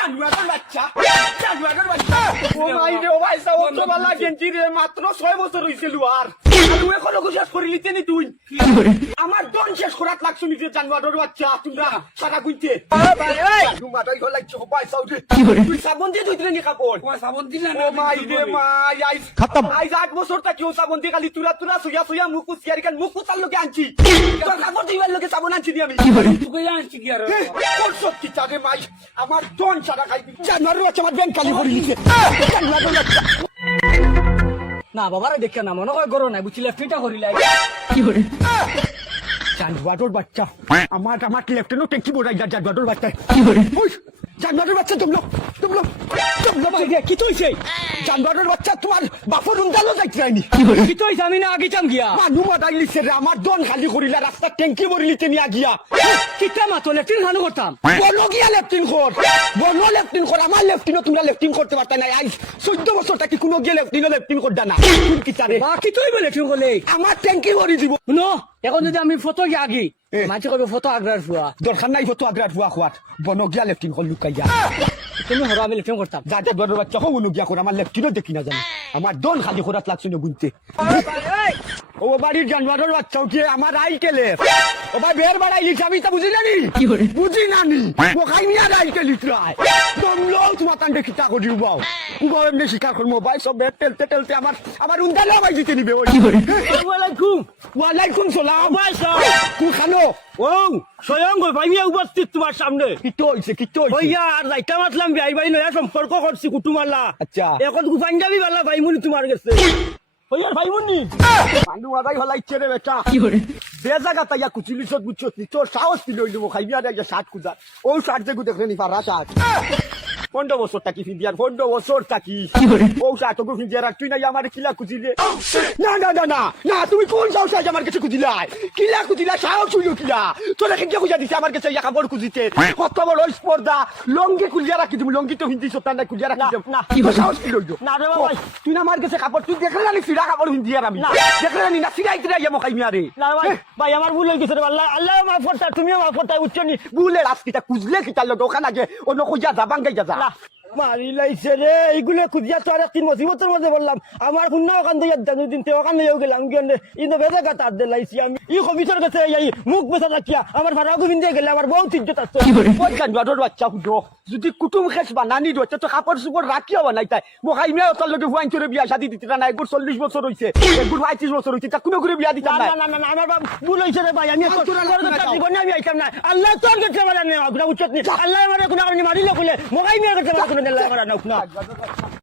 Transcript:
জানুয়ারের বাচ্চা। জানুয়ারের বাচ্চা। ও মাই রে, ও ভাই সা ও তো বালা গেঞ্জি রে মাত্র ছয় বছর হইছিল আর ও এখনও শেষ করে লিতে নি তুই। আমার দন শেষ করাত লাগছো নিজে জানুয়ারের বাচ্চা তোমরা সারা গুনতে। মাটাই হল লাগছে ও সাউদি। তুই সাবন দিয়ে ধুইতে নি কাপড় সাবন দিলা ও মাই রে মাই আইস খতম। আইস আট বছর থাকি ও সাবন দিয়ে খালি তুরা তুরা সুয়া সুয়া মুখ কুচিয়ারি কান? মুখ কুচার লোকে আনছি। তোর কাপড় দিবার লোকে সাবন আনছি দি আমি। তোকে জানছি কি আর? কোন সত্যি চাঁদে মাই আমার দন সারা খাইবি। বাচ্চা আমার ব্যাংক খালি করে নিছে বাচ্চা। না বাবারে দেখে না মনে হয় গরো নাই বুঝছিলে ফিটা করিলে। জানবাটোর বাচ্চা। আমার আমার লেফটেন্ট টেকি বোড়াই যা জানবাটোর বাচ্চা কি করে? জানবাটোর বাচ্চা তোমলো তোমলো তোমলো ভাই কি তুইছে জানুয়ারির বাচ্চা তোমার বাপর যাইতে যায়নি কি তো আমি না আগে চাম গিয়া। মানু মাদাই লিছে রে আমার দন খালি করিলা রাস্তা ট্যাঙ্কি ভরিলিতে নিয়া গিয়া। কিতা মাতো লেফটিন খানো করতাম। বলো গিয়া লেফটিন কর বলো লেফটিন কর আমার লেফটিনও তোমরা লেফটিন করতে পারতা না আই চোদ্দ বছর থাকি কোনো গিয়ে লেফটিনও লেফটিন করতা না। তুমি কি চারে বা কি তুই আমার ট্যাঙ্কি ভরি দিব। শুনো এখন যদি আমি ফটো গিয়ে আগি। মাঝে কবে ফটো আগ্রার ফুয়া দরকার নাই ফটো আগ্রাত ফুয়া খোয়াত বনো গিয়া লেফটিন কর লুকাইয়া তুমি হরো আমি লেফটিন করতাম যাতে বড় বাচ্চা হো গিয়া কর আমার লেফটিনও দেখি না জানি আমার দন খালি করাত লাগছে না গুনতে ও বাড়ির জানোয়ারের বাচ্চাও কি আমার আই কেলে ও ভাই বের বাড়াই লিখছে আমি তা বুঝি নানি বুঝি নানি ও খাই মিয়া আই কেলি ট্রাই তোমলো তোমার তান দেখি তা করি উবাও উবাও এমনি শিকার করব ভাই সব বের টেলতে টেলতে আমার আমার উন্দালে ভাই জিতে নিবে ওই ওয়ালাইকুম ওয়ালাইকুম সালাম। ভাই সাহেব। কু খানো ও স্বয়ং ভাই উপস্থিত তোমার সামনে। কি তো হইছে কি তো হইছে। ওইয়া আর যাইতা মাতলাম ভাই ভাই নয়া সম্পর্ক করছি কুটুমাল্লা আচ্ছা। এখন পাঞ্জাবি বালা ভাই মুনি তোমার গেছে। ওইয়ার ভাই মুনি পান্ডু আদাই হলাইছে রে বেটা। বেজাগা তাইয়া কুচিলি সত বুঝছস নি তোর সাহস ছিল হইল খাইবি আর একটা শার্ট কুজা ও শার্ট যে দেখলে নি পারা শার্ট পনেরো বছর থাকি ফিন্দিয়ার পনেরো বছর থাকি ও শার্ট ওকে ফিন্দিয়ার তুই নাই আমার কিলা কুচিলে না না না না না তুমি কোন সাহস আজ আমার কাছে কুচিলাই কিলা কুচিলা সাহস হইল কিলা তোরা কিন্তু খুঁজা দিছে আমার কাছে ইয়া কাপড় কুচিতে কত বড় স্পর্ধা লঙ্গি কুলিয়া রাখি তুমি লঙ্গি তো হিন্দি সত্তা নাই কুলিয়া রাখি না তোর সাহস কি লইলো না রে বাবা। তুই না আমার কাছে কাপড় তুই দেখলে না সিরা কাপড় হিন্দিয়ার আমি দেখলে না না সিরাই তিরাই ইয়া না ভাই ভাই আমার ভুল গেছে রে আল্লাহ আল্লাহ মাফ করতা তুমিও মাফ করতা উচ্চ নি বুলে রাস্কিটা কুজলে কিতা লোক ওখানে আগে অন্য খুঁজা যা যা যা মারি লাইছে রে এইগুলো খুঁজিয়া তো আর তিন মুসিবতের মধ্যে বললাম আমার শূন্য ওখান দিয়ে জানু দিন তে ওখান দিয়ে গেলাম। কি ইন্দো বেদা গাতা দে লাইছি আমি। ই কবিতর কাছে এই মুখ বেসা রাখিয়া। আমার ভাড়া গোবিন্দ গেলে আমার বহুত ইজ্জত আছে। ওই জানুয়ারের বাচ্চা খুঁজো যদি কুটুম খেস বানানি দিচ্ছে তো কাপড় চুপড় রাখিও বানাই তাই। মখাই মিয়া ওটার লোকে হুয়াইন চরে বিয়া শাদি দিতে না চল্লিশ বছর হয়েছে একগুর পঁয়ত্রিশ বছর হয়েছে তা কোনো করে বিয়া দিতাম না না না না না আমার বাপ ভুল হয়েছে রে ভাই। আমি আর তোরা তোর লাগবে না, কাছে যাও। জীবনে আমি আইতাম না। আল্লাহ তোর কাছে আমার না উচ্চত আল্লাহ আমার কোনো মারিলে মিয়া কাছে কোনো নেলা না।